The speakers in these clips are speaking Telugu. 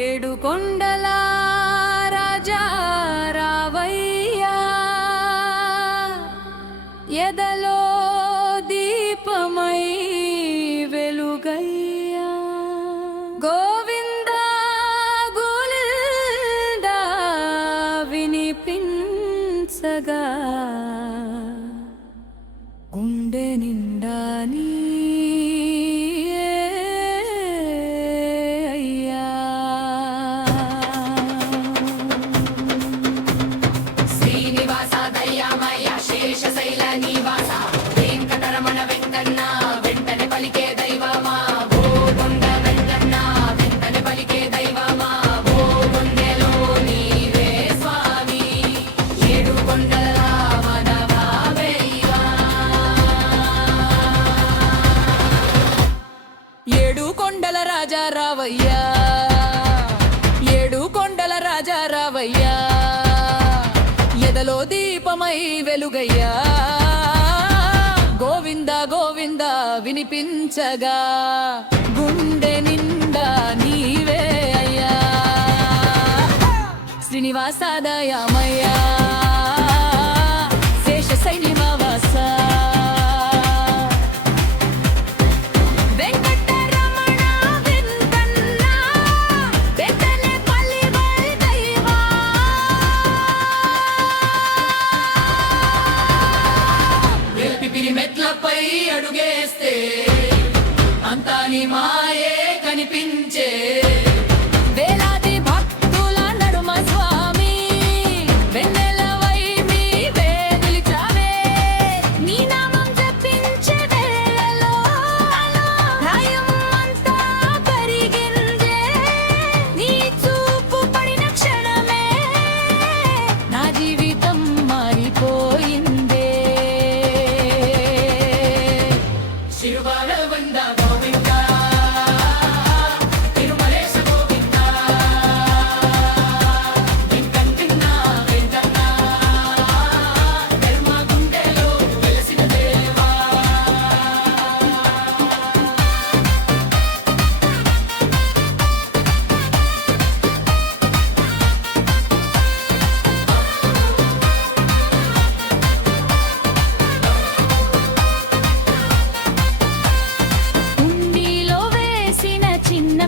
ఏడు కొండల రాజా రావయ్యా, ఎదలో దీపమై వెలుగయ్యా. గోవిందా గోవిందా వినిపించగా గుండె నిండా నీ రావయ్యా, ఏడు కొండల రాజా రావయ్యా, ఎదలో దీపమై వెలుగయ్యా. గోవిందా గోవిందా వినిపించగా గుండె నిండా నీవే అయ్యా. శ్రీనివాస దయామయ్యా, శేష సైనివాస మెట్లపై అడుగేస్తే అంతా నీ మాయే కనిపించే. వేలాది భక్తుల నడుమ స్వామి వెన్నెలవై నీవే నిలిచావే. నీ నామం జపించే వేళలో భయం అంతా కరిగిందే. నీ చూపు పడిన క్షణమే నా జీవితం మారిపోయింది.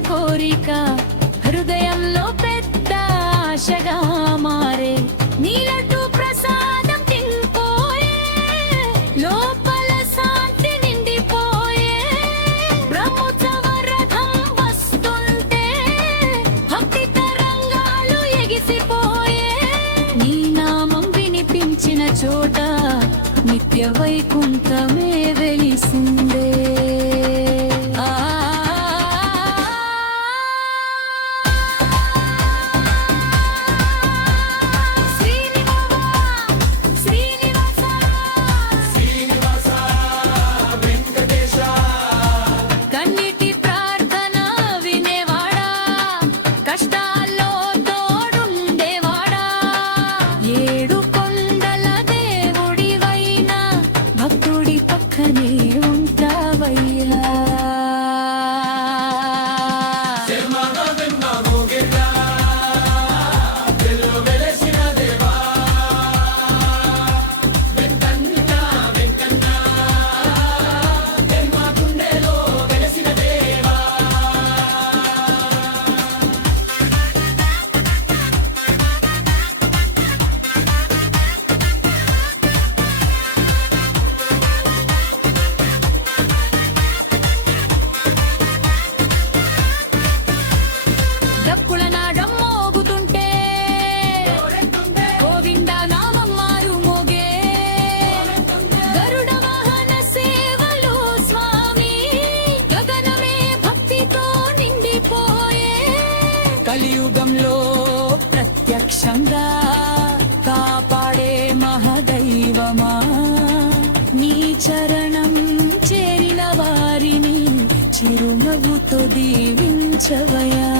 కోరిక హృదయంలో పెద్ద ఆశగా మారే. నీలటు ప్రసాదం తింపోయే, లోపల శాంతి నిండిపోయే. బ్రహ్మోత్సవరథం వస్తుంటే భక్తి తరంగాలు ఎగిసిపోయే. నీ నామం వినిపించిన చోట నిత్య వైకుంఠమే వెలిసిందే. కలియుగంలో ప్రత్యక్షంగా కాపాడే మహదైవమా, నీ చరణం చేరిన వారిని చిరునవ్వుతో దీవించవయా.